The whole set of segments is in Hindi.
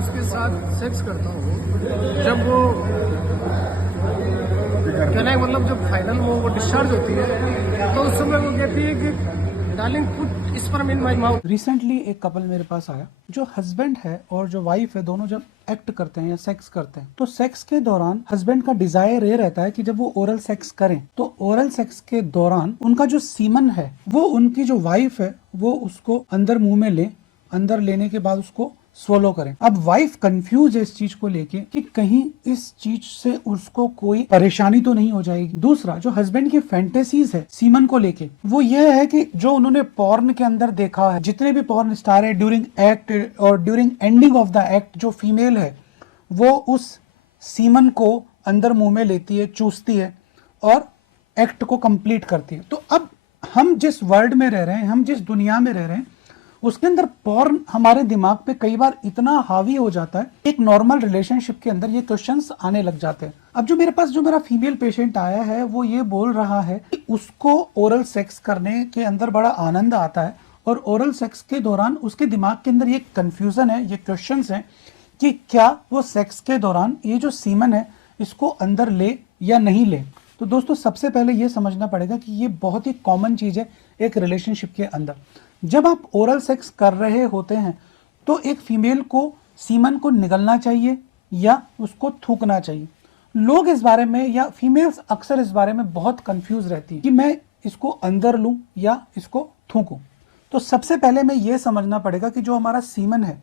उसके साथ सेक्स करता हूँ, जब वो कहना है मतलब जब फाइनल वो डिस्चार्ज होती है तो उस समय वो कहती है कि darling put sperm in my mouth. Recently एक कपल मेरे पास आया, जो हस्बैंड है और जो वाइफ है दोनों जब एक्ट करते हैं या सेक्स करते हैं तो सेक्स के दौरान हस्बैंड का डिजायर ये रहता है कि जब वो ओरल सेक्स करें तो ओरल सेक्स के दौरान उनका जो सीमन है वो उनकी जो वाइफ है वो उसको अंदर मुंह में ले, अंदर लेने के बाद उसको स्वलो करें। अब वाइफ कंफ्यूज है इस चीज को लेके कि कहीं इस चीज से उसको कोई परेशानी तो नहीं हो जाएगी। दूसरा, जो हस्बैंड की फैंटेसीज है सीमन को लेके वो ये है कि जो उन्होंने पॉर्न के अंदर देखा है, जितने भी पॉर्न स्टार है ड्यूरिंग एक्ट और during ending of the act जो फीमेल है वो उस सीमन को अंदर मुंह में लेती है, चूसती है और एक्ट को कंप्लीट करती है। तो अब हम जिस वर्ल्ड में रह रहे हैं, हम जिस दुनिया में रह रहे हैं, उसके अंदर पॉर्न हमारे दिमाग पे कई बार इतना हावी हो जाता है, एक नॉर्मल रिलेशनशिप के अंदर ये क्वेश्चंस आने लग जाते हैं। अब जो मेरे पास जो मेरा फीमेल पेशेंट आया है वो ये बोल रहा है कि उसको ओरल सेक्स करने के अंदर बड़ा आनंद आता है और ओरल सेक्स के दौरान उसके दिमाग के अंदर ये कंफ्यूजन है, ये क्वेश्चंस हैं कि क्या वो सेक्स के दौरान ये जो सीमन है इसको अंदर ले या नहीं ले। तो दोस्तों सबसे पहले ये समझना पड़ेगा कि ये बहुत ही कॉमन चीज है एक रिलेशनशिप के अंदर। जब आप ओरल सेक्स कर रहे होते हैं तो एक फीमेल को सीमन को निगलना चाहिए या उसको थूकना चाहिए। लोग इस बारे में या फीमेल्स अक्सर इस बारे में बहुत कंफ्यूज रहती है कि मैं इसको अंदर लूं या इसको थूकूं। तो सबसे पहले मैं ये समझना पड़ेगा कि जो हमारा सीमन है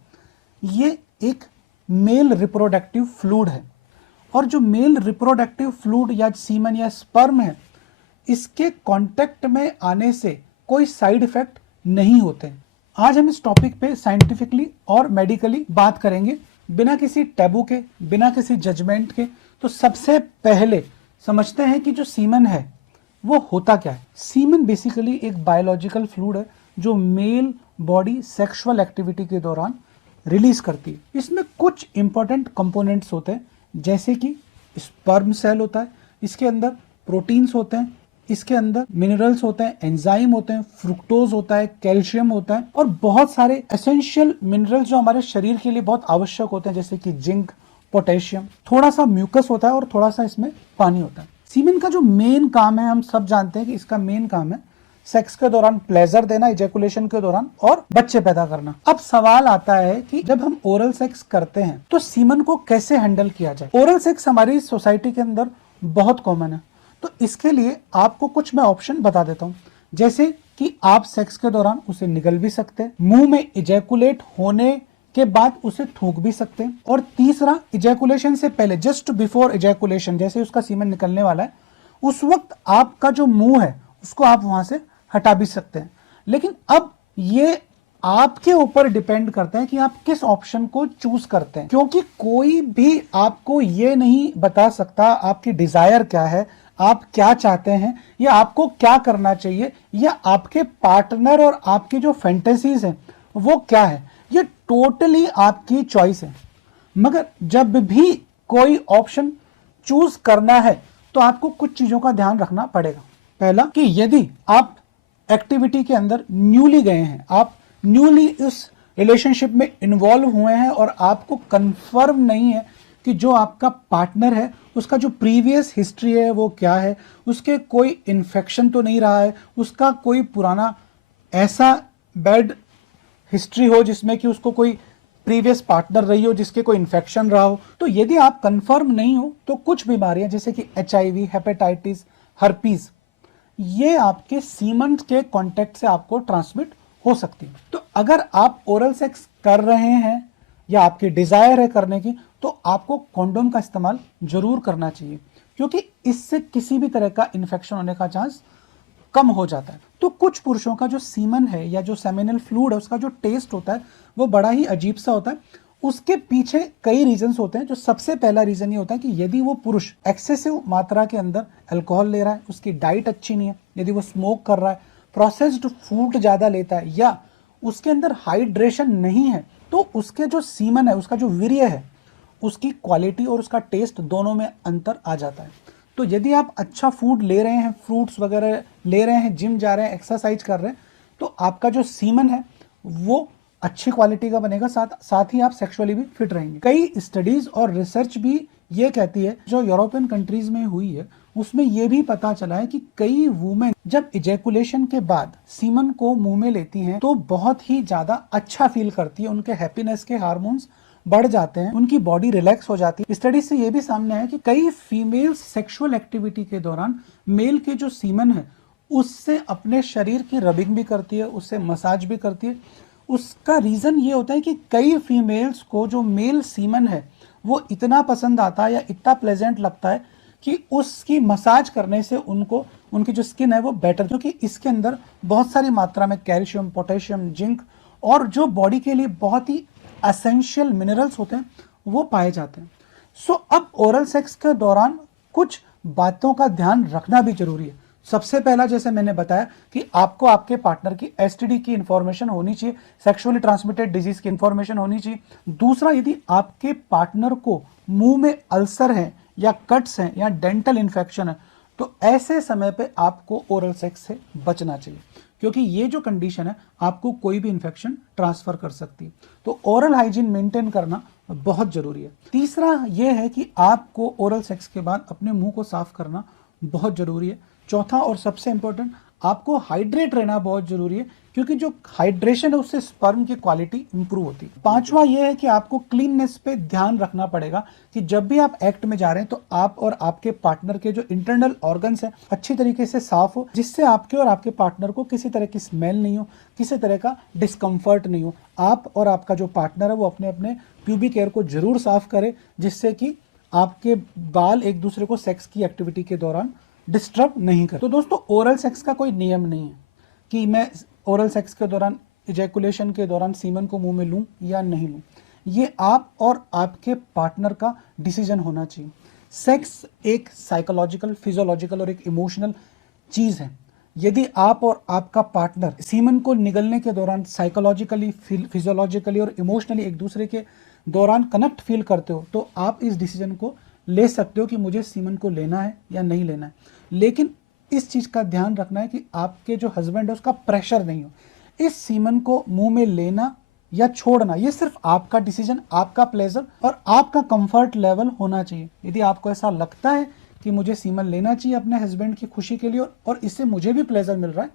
ये एक मेल रिप्रोडक्टिव फ्लूइड है और जो मेल रिप्रोडक्टिव फ्लूइड या सीमन या स्पर्म है इसके कांटेक्ट में आने से कोई साइड इफेक्ट नहीं होते। आज हम इस टॉपिक पे साइंटिफिकली और मेडिकली बात करेंगे बिना किसी टैबू के, बिना किसी जजमेंट के। तो सबसे पहले समझते हैं कि जो सीमन है वो होता क्या है। सीमन बेसिकली एक बायोलॉजिकल फ्लूइड है जो मेल बॉडी सेक्सुअल एक्टिविटी के दौरान रिलीज करती है। इसमें कुछ इंपॉर्टेंट कंपोनेंट्स होते हैं जैसे कि स्पर्म सेल होता है, इसके अंदर प्रोटीन्स होते हैं, इसके अंदर मिनरल्स होते हैं, एंजाइम होते हैं, फ्रुक्टोज होता है, कैल्शियम होता है और बहुत सारे एसेंशियल मिनरल्स जो हमारे शरीर के लिए बहुत आवश्यक होते हैं जैसे कि जिंक, पोटेशियम, थोड़ा सा म्यूकस होता है और थोड़ा सा इसमें पानी होता है। सीमेन का जो मेन काम है हम सब जानते हैं कि इसका मेन काम है सेक्स के दौरान प्लेजर देना, इजैकुलेशन के दौरान, और बच्चे पैदा करना। अब सवाल आता है कि जब हम ओरल सेक्स करते हैं तो सीमन को कैसे हैंडल किया जाए। ओरल सेक्स हमारी सोसाइटी के अंदर बहुत कॉमन है तो इसके लिए आपको कुछ मैं ऑप्शन बता देता हूं, जैसे कि आप सेक्स के दौरान उसे निगल भी सकते हैं, मुंह में इजैकुलेट होने के बाद उसे थूक भी सकते हैं, और तीसरा इजैकुलेशन से पहले जस्ट बिफोर इजैकुलेशन जैसे उसका सीमन निकलने वाला है उस वक्त आपका जो मुंह है उसको आप वहां से हटा भी सकते हैं। लेकिन अब ये आपके ऊपर डिपेंड करता है कि आप किस ऑप्शन को चूज करते हैं, क्योंकि कोई भी आपको ये नहीं बता सकता आपकी डिजायर क्या है, आप क्या चाहते हैं या आपको क्या करना चाहिए, या आपके पार्टनर और आपकी जो फैंटेसीज हैं वो क्या है। ये टोटली आपकी चॉइस है। मगर जब भी कोई ऑप्शन चूज करना है तो आपको कुछ चीजों का ध्यान रखना पड़ेगा। पहला कि यदि आप एक्टिविटी के अंदर न्यूली गए हैं, आप न्यूली इस रिलेशनशिप में इन्वॉल्व हुए हैं और आपको कंफर्म नहीं है कि जो आपका पार्टनर है उसका जो प्रीवियस हिस्ट्री है वो क्या है, उसके कोई इन्फेक्शन तो नहीं रहा है, उसका कोई पुराना ऐसा बैड हिस्ट्री हो जिसमें कि उसको कोई प्रीवियस पार्टनर रही हो जिसके कोई इन्फेक्शन रहा हो। तो यदि आप कंफर्म नहीं हो तो कुछ बीमारियां जैसे कि HIV, हेपेटाइटिस, हर्पीज, ये आपके सीमन के कांटेक्ट से आपको ट्रांसमिट हो सकती है। तो अगर आप ओरल सेक्स कर रहे हैं या आपकी डिजायर है करने की तो आपको कॉन्डोम का इस्तेमाल जरूर करना चाहिए, क्योंकि इससे किसी भी तरह का इन्फेक्शन होने का चांस कम हो जाता है। तो कुछ पुरुषों का जो सीमन है या जो सेमिनल फ्लूइड है उसका जो टेस्ट होता है वो बड़ा ही अजीब सा होता है। उसके पीछे कई रीजंस होते हैं। जो सबसे पहला रीजन ये होता है कि यदि वो पुरुष एक्सेसिव मात्रा के अंदर अल्कोहल ले रहा है, उसकी डाइट अच्छी नहीं है, यदि वो स्मोक कर रहा है, प्रोसेस्ड फूड ज़्यादा लेता है, या उसके अंदर हाइड्रेशन नहीं है, तो उसके जो सीमन है, उसका जो वीर्य है, उसकी क्वालिटी और उसका टेस्ट दोनों में अंतर आ जाता है। तो यदि आप अच्छा फूड ले रहे हैं, फ्रूट्स वगैरह ले रहे हैं, जिम जा रहे हैं, एक्सरसाइज कर रहे हैं, तो आपका जो सीमन है वो अच्छी क्वालिटी का बनेगा, साथ ही आप सेक्सुअली भी फिट रहेंगे। कई स्टडीज और रिसर्च भी ये कहती है, जो यूरोपियन कंट्रीज में हुई है, उसमें यह भी पता चला है कि कई वुमेन जब इजैकुलेशन के बाद सीमन को मुंह में लेती हैं तो बहुत ही ज्यादा अच्छा फील करती है, उनके हैप्पीनेस के हार्मोन्स बढ़ जाते हैं, उनकी बॉडी रिलैक्स हो जाती है। स्टडी से यह भी सामने आया कि कई फीमेल सेक्सुअल एक्टिविटी के दौरान मेल के जो सीमन है उससे अपने शरीर की रबिंग भी करती है, उससे मसाज भी करती है। उसका रीजन ये होता है कि कई फीमेल्स को जो मेल सीमन है वो इतना पसंद आता है या इतना प्लेजेंट लगता है कि उसकी मसाज करने से उनको उनकी जो स्किन है वो बेटर, क्योंकि इसके अंदर बहुत सारी मात्रा में कैल्शियम, पोटेशियम, जिंक और जो बॉडी के लिए बहुत ही एसेंशियल मिनरल्स होते हैं वो पाए जाते हैं। सो अब ओरल सेक्स के दौरान कुछ बातों का ध्यान रखना भी जरूरी है। सबसे पहला, जैसे मैंने बताया कि आपको आपके पार्टनर की एसटीडी की इंफॉर्मेशन होनी चाहिए, सेक्सुअली ट्रांसमिटेड डिजीज की इंफॉर्मेशन होनी चाहिए। दूसरा, यदि आपके पार्टनर को मुंह में अल्सर है या कट्स हैं या डेंटल इन्फेक्शन है तो ऐसे समय पे आपको ओरल सेक्स से बचना चाहिए, क्योंकि ये जो कंडीशन है आपको कोई भी इन्फेक्शन ट्रांसफर कर सकती है। तो ओरल हाइजीन मेंटेन करना बहुत जरूरी है। तीसरा ये है कि आपको ओरल सेक्स के बाद अपने मुंह को साफ करना बहुत जरूरी है। चौथा और सबसे इंपॉर्टेंट, आपको हाइड्रेट रहना बहुत जरूरी है, क्योंकि जो हाइड्रेशन है उससे स्पर्म की क्वालिटी इंप्रूव होती है। पांचवा यह है कि आपको क्लीननेस पे ध्यान रखना पड़ेगा कि जब भी आप एक्ट में जा रहे हैं तो आप और आपके पार्टनर के जो इंटरनल ऑर्गन्स हैं अच्छी तरीके से साफ हो, जिससे आपके और आपके पार्टनर को किसी तरह की स्मेल नहीं हो, किसी तरह का डिस्कम्फर्ट नहीं हो। आप और आपका जो पार्टनर है वो अपने अपने प्यूबिक एयर को जरूर साफ करे, जिससे कि आपके बाल एक दूसरे को सेक्स की एक्टिविटी के दौरान डिस्टर्ब नहीं कर। तो दोस्तों, ओरल सेक्स का कोई नियम नहीं है कि मैं ओरल सेक्स के दौरान, इजैकुलेशन के दौरान सीमन को मुंह में लूं या नहीं लूं। ये आप और आपके पार्टनर का डिसीजन होना चाहिए। सेक्स एक साइकोलॉजिकल, फिजियोलॉजिकल और एक इमोशनल चीज है। यदि आप और आपका पार्टनर सीमन को निगलने के दौरान साइकोलॉजिकली, फिजियोलॉजिकली और इमोशनली एक दूसरे के दौरान कनेक्ट फील करते हो तो आप इस डिसीजन को ले सकते हो कि मुझे सीमन को लेना है या नहीं लेना है। लेकिन इस चीज का ध्यान रखना है कि आपके जो हस्बैंड है उसका प्रेशर नहीं हो। इस सीमन को मुंह में लेना या छोड़ना ये सिर्फ आपका डिसीजन, आपका प्लेजर और आपका कंफर्ट लेवल होना चाहिए। यदि आपको ऐसा लगता है कि मुझे सीमन लेना चाहिए अपने हस्बैंड की खुशी के लिए और इससे मुझे भी प्लेजर मिल रहा है,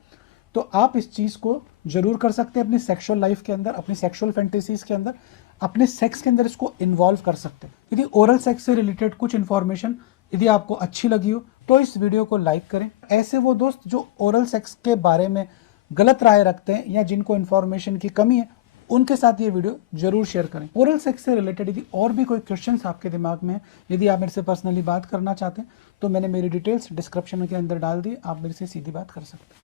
तो आप इस चीज को जरूर कर सकते हैं अपनी सेक्सुअल लाइफ के अंदर, अपनी सेक्सुअल फैंटेसीज के अंदर, अपने सेक्स के अंदर इसको इन्वॉल्व कर सकते हैं। यदि ओरल सेक्स से रिलेटेड कुछ इंफॉर्मेशन यदि आपको अच्छी लगी हो तो इस वीडियो को लाइक करें। ऐसे वो दोस्त जो ओरल सेक्स के बारे में गलत राय रखते हैं या जिनको इंफॉर्मेशन की कमी है उनके साथ ये वीडियो जरूर शेयर करें। ओरल सेक्स से रिलेटेड यदि और भी कोई क्वेश्चंस आपके दिमाग में है, यदि आप मेरे से पर्सनली बात करना चाहते हैं तो मैंने मेरी डिटेल्स डिस्क्रिप्शन के अंदर डाल दी, आप मेरे से सीधी बात कर सकते हैं।